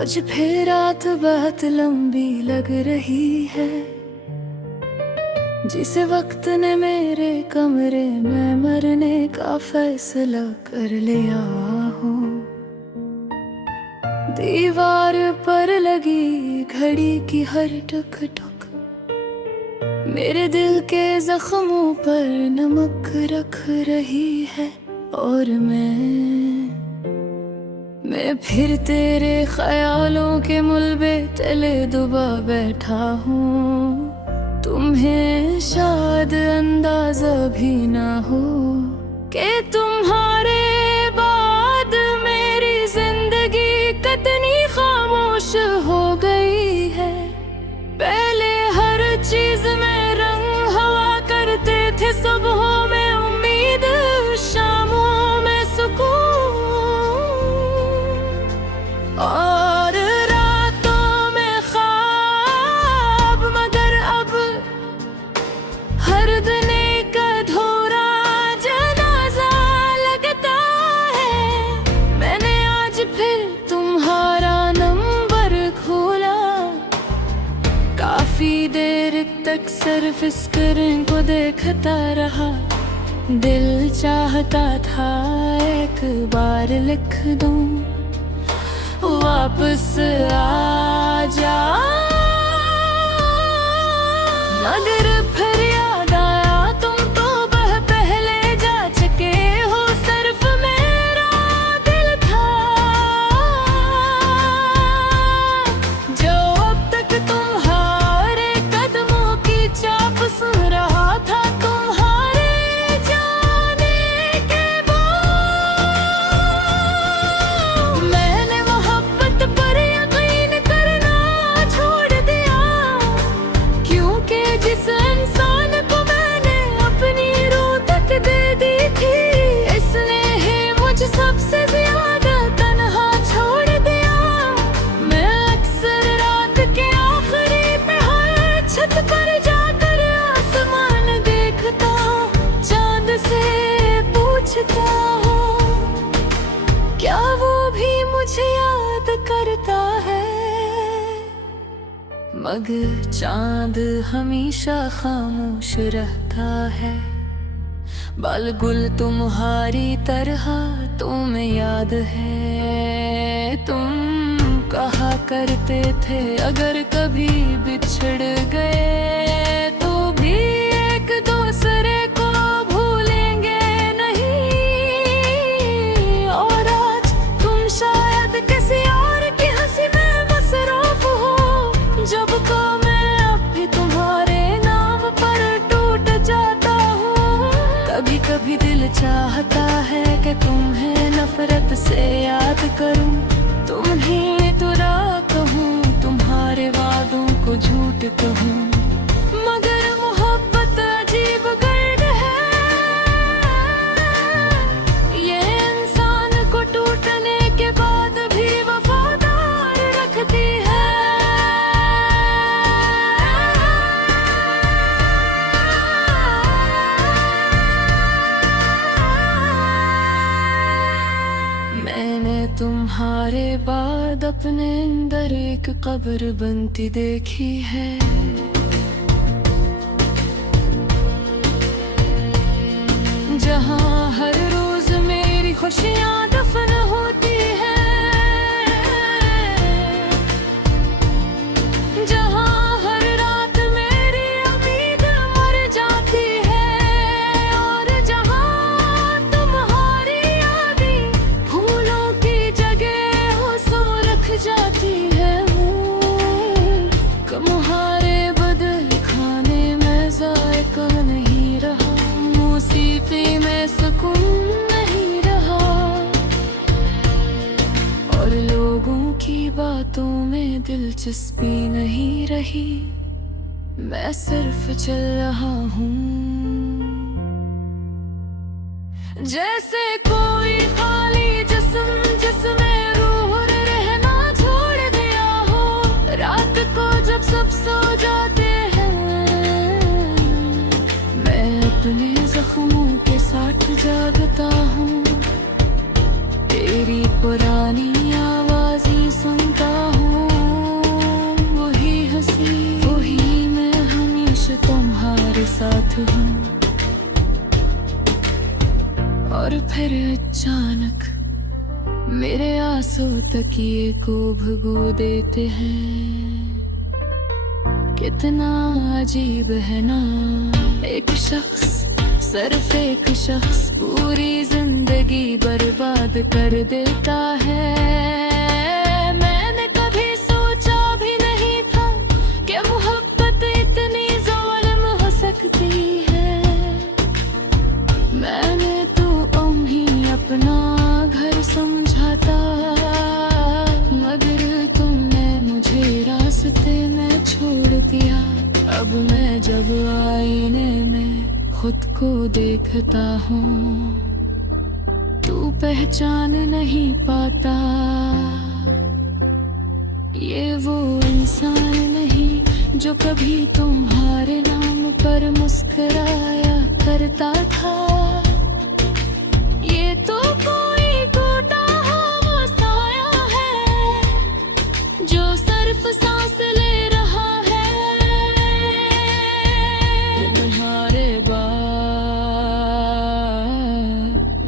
आज फिर रात बहुत लंबी लग रही है। जिस वक्त ने मेरे कमरे में मरने का फैसला कर लिया हो, दीवार पर लगी घड़ी की हर टक टक मेरे दिल के जख्मों पर नमक रख रही है। और मैं फिर तेरे ख्यालों के मुलबे तले दुबा बैठा हूँ। तुम्हें शायद अंदाजा भी ना हो कि तुम्हारे बाद मेरी जिंदगी कितनी खामोश हो गई है। पहले हर चीज में रंग हवा करते थे, सुबहों में उम्मीद, शामों में सुकून और रातों में ख्वाब। मगर अब हर दिन एक अधूरा जनाजा लगता है। मैंने आज फिर तुम्हारा नंबर खोला, काफी देर तक सिर्फ स्क्रीन को देखता रहा। दिल चाहता था एक बार लिख दूं, वापस आ जा, मगर फिर याद आया तुम तो पहले जा चुके हो। सिर्फ मेरा दिल था जो अब तक तुम्हारे कदमों की चाप सुन रहा था। तुम्हारे जाने के बाद मैंने मोहब्बत पर यकीन करना छोड़ दिया, क्योंकि जिस इंसान को मैंने अपनी रूह तक दे दी थी, इसने ही मुझे सबसे ज्यादा तन्हा छोड़ दिया। मैं अक्सर रात के आखिरी पहर छत पर जाकर आसमान देखता हूँ, चांद से पूछता हूँ क्या वो भी मुझे याद करता है। मगर चांद हमेशा खामोश रहता है। बाल गुल तुम्हारी तरह तुम्हें याद है। तुम कहा करते थे अगर कभी बिछड़ गए तो भी एक दूसरे को भूलेंगे नहीं। और आज तुम शायद किसी और की हंसी में मसरूफ हो। जब को मैं अब भी तुम्हारे नाम पर टूट जाता हूँ। कभी कभी दिल चाहता है कि तुम्हें नफरत से याद करूं, तुम्हें तुरा कहूँ, तुम्हारे वादों को झूठ कहूँ। मगर मोहब्बत अजीब गर्द है, ये इंसान को टूटने के बाद भी वफादार रखती है। मैंने तुम्हारे बाद अपने अंदर एक कब्र बनती देखी है। जहाँ हर रोज मेरी खुशियाँ दफन होती हैं, जहाँ हर रात मेरी उम्मीद मर जाती है, और जहाँ तुम्हारी यादें फूलों की जगह हो सो रख जाती है। तुम्हारे बदल खाने में जायका नहीं रहा, मौसीकी में सुकून नहीं रहा, और लोगों की बातों में दिलचस्पी नहीं रही। मैं सिर्फ चल रहा हूँ जैसे कोई खाली जिस्म जिसमें रूह रहना छोड़ दिया हो। रात को जब सब सो जाते हैं, मैं अपने जख्मों के साथ जागता हूँ। तेरी पुरानी आवाज़ें सुनता हूँ। फिर अचानक मेरे आंसू तकिए को भगो देते हैं। कितना अजीब है ना, एक शख्स, सिर्फ एक शख्स पूरी जिंदगी बर्बाद कर देता है। मैंने कभी सोचा भी नहीं था कि मोहब्बत इतनी ज़ालिम हो सकती है। मैंने तो ही अपना घर समझा था, मगर तुमने मुझे रास्ते में छोड़ दिया। अब मैं जब आईने में खुद को देखता हूँ, तू पहचान नहीं पाता। ये वो इंसान नहीं जो कभी तुम्हारे नाम पर मुस्कुराया करता था। ये तो कोई टूटा हुआ साया है जो सिर्फ सांस ले रहा है। तुम्हारे बाद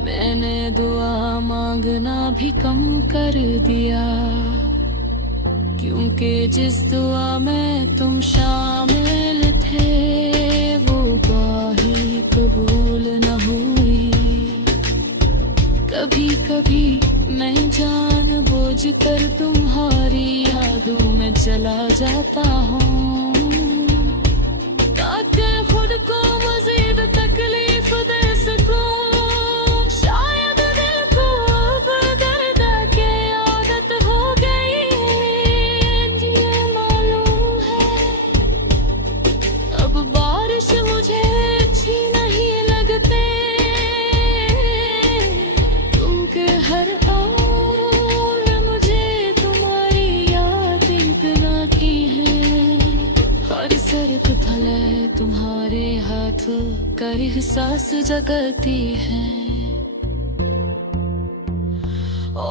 मैंने दुआ मांगना भी कम कर दिया, क्योंकि जिस दुआ में तुम शामिल थे वो बाही कबूल न हुई। कभी कभी मैं जानबूझकर तुम्हारी यादों में चला जाता हूँ, ताकि खुद को मजीद तकलीफ दे सकूं। शायद दिल को अब दर्द की आदत हो गई, ये मालूम है। अब बारिश मुझे अच्छी नहीं लगती, तुमके हर ओर मुझे तुम्हारी याद इतना की है। हर सर्द भले तुम्हारे हाथों का एहसास जगाती है। ओ